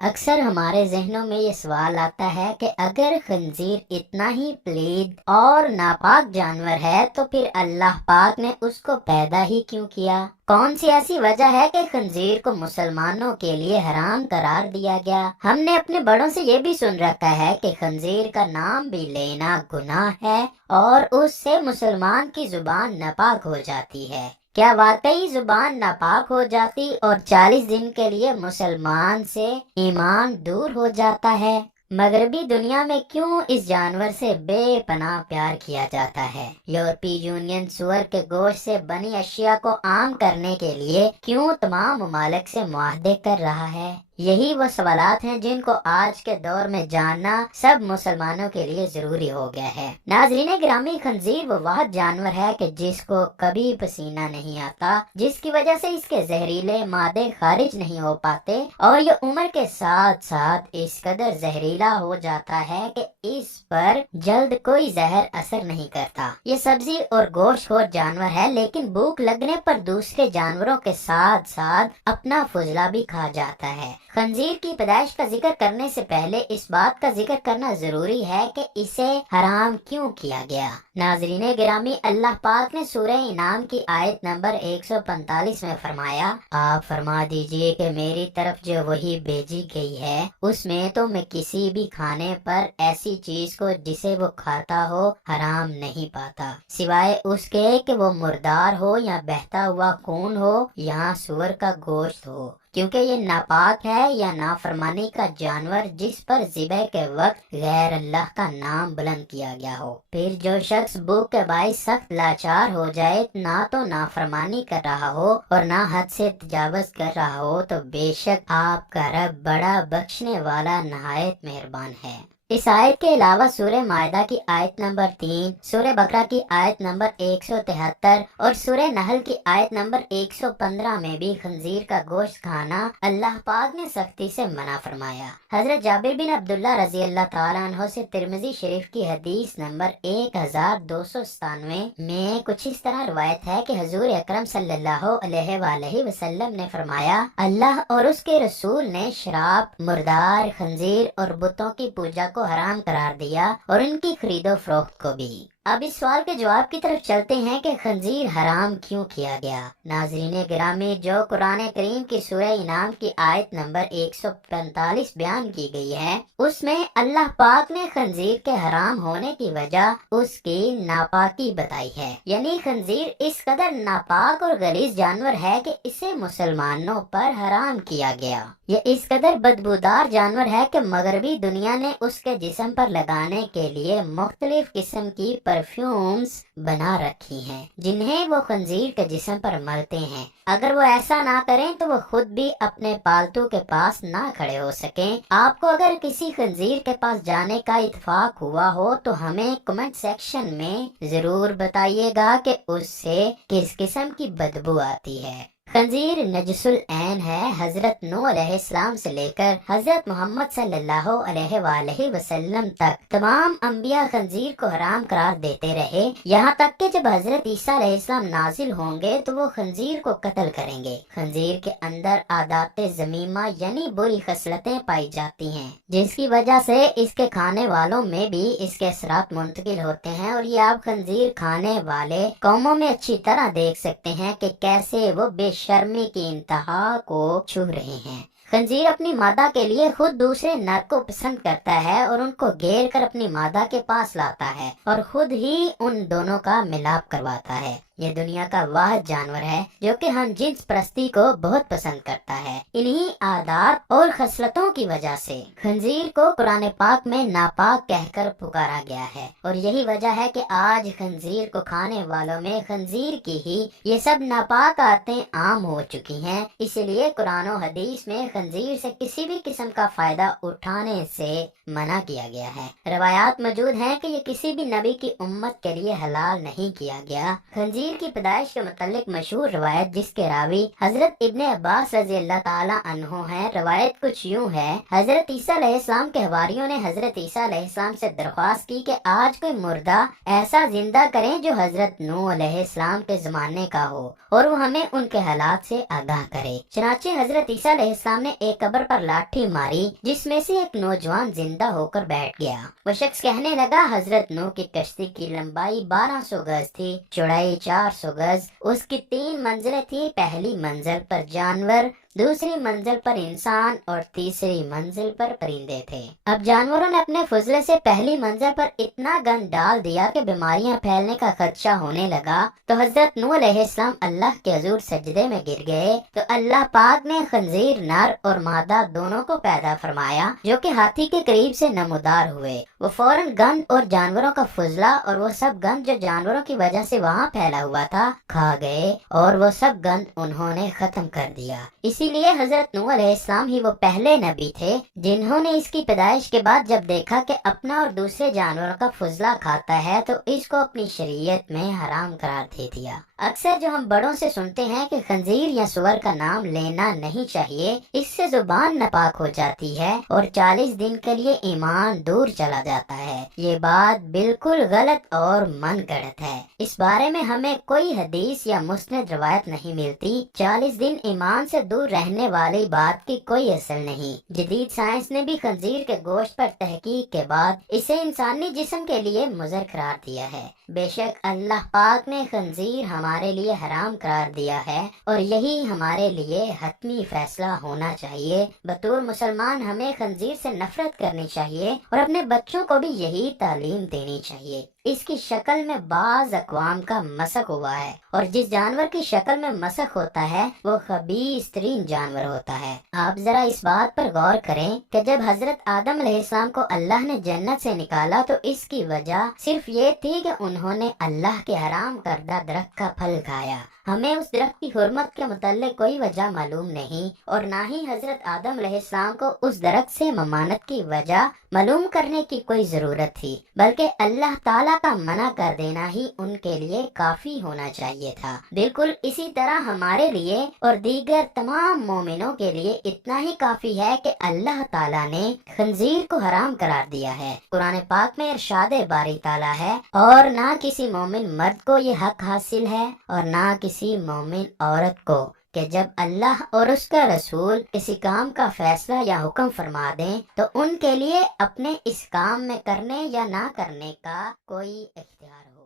اکثر ہمارے ذہنوں میں یہ سوال آتا ہے کہ اگر خنزیر اتنا ہی پلید اور ناپاک جانور ہے تو پھر اللہ پاک نے اس کو پیدا ہی کیوں کیا؟ کون سی ایسی وجہ ہے کہ خنزیر کو مسلمانوں کے لیے حرام قرار دیا گیا؟ ہم نے اپنے بڑوں سے یہ بھی سن رکھا ہے کہ خنزیر کا نام بھی لینا گناہ ہے اور اس سے مسلمان کی زبان ناپاک ہو جاتی ہے۔ کیا واقعی زبان ناپاک ہو جاتی اور 40 دن کے لیے مسلمان سے ایمان دور ہو جاتا ہے؟ مغربی دنیا میں کیوں اس جانور سے بے پناہ پیار کیا جاتا ہے؟ یورپی یونین سور کے گوشت سے بنی اشیاء کو عام کرنے کے لیے کیوں تمام ممالک سے معاہدے کر رہا ہے؟ یہی وہ سوالات ہیں جن کو آج کے دور میں جاننا سب مسلمانوں کے لیے ضروری ہو گیا ہے۔ ناظرین گرامی، خنزیر وہ واحد جانور ہے کہ جس کو کبھی پسینہ نہیں آتا، جس کی وجہ سے اس کے زہریلے مادے خارج نہیں ہو پاتے، اور یہ عمر کے ساتھ ساتھ اس قدر زہریلا ہو جاتا ہے کہ اس پر جلد کوئی زہر اثر نہیں کرتا۔ یہ سبزی اور گوشت خور جانور ہے، لیکن بھوک لگنے پر دوسرے جانوروں کے ساتھ ساتھ اپنا فضلہ بھی کھا جاتا ہے۔ خنزیر کی پیدائش کا ذکر کرنے سے پہلے اس بات کا ذکر کرنا ضروری ہے کہ اسے حرام کیوں کیا گیا۔ ناظرین گرامی، اللہ پاک نے سورہ انعام کی آیت نمبر 145 میں فرمایا، آپ فرما دیجئے کہ میری طرف جو وحی بھیجی گئی ہے اس میں تو میں کسی بھی کھانے پر ایسی چیز کو جسے وہ کھاتا ہو حرام نہیں پاتا، سوائے اس کے کہ وہ مردار ہو یا بہتا ہوا خون ہو یا سور کا گوشت ہو، کیونکہ یہ ناپاک ہے یا نافرمانی کا جانور جس پر ذبح کے وقت غیر اللہ کا نام بلند کیا گیا ہو۔ پھر جو شخص بھوک کے باعث سخت لاچار ہو جائے، نہ تو نافرمانی کر رہا ہو اور نہ حد سے تجاوز کر رہا ہو، تو بے شک آپ کا رب بڑا بخشنے والا نہایت مہربان ہے۔ اس آیت کے علاوہ سورہ مائدہ کی آیت نمبر 3، سورہ بقرہ کی آیت نمبر 173 اور سورہ نحل کی آیت نمبر 115 میں بھی خنزیر کا گوشت کھانا اللہ پاک نے سختی سے منع فرمایا۔ حضرت جابر بن عبداللہ رضی اللہ تعالیٰ عنہ سے ترمذی شریف کی حدیث نمبر 1297 میں کچھ اس طرح روایت ہے کہ حضور اکرم صلی اللہ علیہ وآلہ وسلم نے فرمایا، اللہ اور اس کے رسول نے شراب، مردار، خنزیر اور بتوں کی پوجا کو حرام قرار دیا اور ان کی خرید و فروخت کو بھی۔ اب اس سوال کے جواب کی طرف چلتے ہیں کہ خنزیر حرام کیوں کیا گیا۔ ناظرین گرامی، جو قرآن کریم کی سورہ انعام کی آیت نمبر 145 بیان کی گئی ہے، اس میں اللہ پاک نے خنزیر کے حرام ہونے کی وجہ اس کی ناپاکی بتائی ہے، یعنی خنزیر اس قدر ناپاک اور غلیظ جانور ہے کہ اسے مسلمانوں پر حرام کیا گیا۔ یہ اس قدر بدبودار جانور ہے کہ مغربی دنیا نے اس کے جسم پر لگانے کے لیے مختلف قسم کی پرفیومز بنا رکھی ہیں، جنہیں وہ خنزیر کے جسم پر ملتے ہیں۔ اگر وہ ایسا نہ کریں تو وہ خود بھی اپنے پالتو کے پاس نہ کھڑے ہو سکیں۔ آپ کو اگر کسی خنزیر کے پاس جانے کا اتفاق ہوا ہو تو ہمیں کمنٹ سیکشن میں ضرور بتائیے گا کہ اس سے کس قسم کی بدبو آتی ہے۔ خنزیر نجس العین ہے۔ حضرت نوح علیہ السلام سے لے کر حضرت محمد صلی اللہ علیہ وآلہ وسلم تک تمام انبیاء خنزیر کو حرام قرار دیتے رہے، یہاں تک کہ جب حضرت عیسیٰ علیہ السلام نازل ہوں گے تو وہ خنزیر کو قتل کریں گے۔ خنزیر کے اندر عادات ذمیمہ یعنی بری خصلتیں پائی جاتی ہیں، جس کی وجہ سے اس کے کھانے والوں میں بھی اس کے اثرات منتقل ہوتے ہیں، اور یہ آپ خنزیر کھانے والے قوموں میں اچھی طرح دیکھ سکتے ہیں کہ کیسے وہ بے شرمی کی انتہا کو چھو رہے ہیں۔ خنزیر اپنی مادہ کے لیے خود دوسرے نر کو پسند کرتا ہے اور ان کو گھیر کر اپنی مادہ کے پاس لاتا ہے اور خود ہی ان دونوں کا ملاپ کرواتا ہے۔ یہ دنیا کا واحد جانور ہے جو کہ ہم جنس پرستی کو بہت پسند کرتا ہے۔ انہی عادات اور خصلتوں کی وجہ سے خنزیر کو قرآن پاک میں ناپاک کہہ کر پکارا گیا ہے، اور یہی وجہ ہے کہ آج خنزیر کو کھانے والوں میں خنزیر کی ہی یہ سب ناپاک عادتیں عام ہو چکی ہیں۔ اسی لیے قرآن و حدیث میں خنزیر سے کسی بھی قسم کا فائدہ اٹھانے سے منع کیا گیا ہے۔ روایات موجود ہیں کہ یہ کسی بھی نبی کی امت کے لیے حلال نہیں کیا گیا۔ خنزیر خنزیر کی پیدائش کے متعلق مشہور روایت جس کے راوی حضرت ابن عباس رضی اللہ تعالی عنہ ہیں، روایت کچھ یوں ہے، حضرت عیسیٰ علیہ السلام کے حواریوں نے حضرت عیسیٰ علیہ السلام سے درخواست کی کہ آج کوئی مردہ ایسا زندہ کریں جو حضرت نوح علیہ السلام کے زمانے کا ہو اور وہ ہمیں ان کے حالات سے آگاہ کرے۔ چنانچہ حضرت عیسیٰ علیہ السلام نے ایک قبر پر لاٹھی ماری جس میں سے ایک نوجوان زندہ ہو کر بیٹھ گیا۔ وہ شخص کہنے لگا، حضرت نوح کی کشتی کی لمبائی 1200 گز تھی، چوڑائی 400 گز، اس کی 3 منزلیں تھی، پہلی منزل پر جانور، دوسری منزل پر انسان اور تیسری منزل پر پرندے تھے۔ اب جانوروں نے اپنے فضلے سے پہلی منزل پر اتنا گند ڈال دیا کہ بیماریاں پھیلنے کا خدشہ ہونے لگا، تو حضرت نوح علیہ السلام اللہ کے حضور سجدے میں گر گئے، تو اللہ پاک نے خنزیر نر اور مادہ دونوں کو پیدا فرمایا جو کہ ہاتھی کے قریب سے نمودار ہوئے۔ وہ فوراً گند اور جانوروں کا فضلہ اور وہ سب گند جو جانوروں کی وجہ سے وہاں پھیلا ہوا تھا کھا گئے، اور وہ سب گند انہوں نے ختم کر دیا۔ اسی لیے حضرت نوح علیہ السلام ہی وہ پہلے نبی تھے جنہوں نے اس کی پیدائش کے بعد جب دیکھا کہ اپنا اور دوسرے جانوروں کا فضلہ کھاتا ہے تو اس کو اپنی شریعت میں حرام قرار دے دیا۔ اکثر جو ہم بڑوں سے سنتے ہیں کہ خنزیر یا سور کا نام لینا نہیں چاہیے، اس سے زبان ناپاک ہو جاتی ہے اور 40 دن کے لیے ایمان دور چلا جاتا ہے، یہ بات بالکل غلط اور من گڑت ہے۔ اس بارے میں ہمیں کوئی حدیث یا مسند روایت نہیں ملتی۔ 40 دن ایمان سے دور رہنے والی بات کی کوئی اصل نہیں۔ جدید سائنس نے بھی خنزیر کے گوشت پر تحقیق کے بعد اسے انسانی جسم کے لیے مضر قرار دیا ہے۔ بے شک اللہ پاک نے خنزیر ہمارے لیے حرام قرار دیا ہے اور یہی ہمارے لیے حتمی فیصلہ ہونا چاہیے۔ بطور مسلمان ہمیں خنزیر سے نفرت کرنی چاہیے اور اپنے بچوں کو بھی یہی تعلیم دینی چاہیے۔ اس کی شکل میں بعض اقوام کا مسخ ہوا ہے، اور جس جانور کی شکل میں مسخ ہوتا ہے وہ خبیث ترین جانور ہوتا ہے۔ آپ ذرا اس بات پر غور کریں کہ جب حضرت آدم علیہ السلام کو اللہ نے جنت سے نکالا تو اس کی وجہ صرف یہ تھی کہ انہوں نے اللہ کے حرام کردہ درخت کا پھل کھایا۔ ہمیں اس درخت کی حرمت کے متعلق کوئی وجہ معلوم نہیں، اور نہ ہی حضرت آدم علیہ السلام کو اس درخت سے ممانعت کی وجہ معلوم کرنے کی کوئی ضرورت تھی، بلکہ اللہ تعالیٰ کا منع کر دینا ہی ان کے لیے کافی ہونا چاہیے تھا۔ بالکل اسی طرح ہمارے لیے اور دیگر تمام مومنوں کے لیے اتنا ہی کافی ہے کہ اللہ تعالیٰ نے خنزیر کو حرام قرار دیا ہے۔ قرآن پاک میں ارشاد باری تعالیٰ ہے، اور نہ کسی مومن مرد کو یہ حق حاصل ہے اور نہ کسی مومن عورت کو کہ جب اللہ اور اس کا رسول کسی کام کا فیصلہ یا حکم فرما دیں تو ان کے لیے اپنے اس کام میں کرنے یا نہ کرنے کا کوئی اختیار ہو۔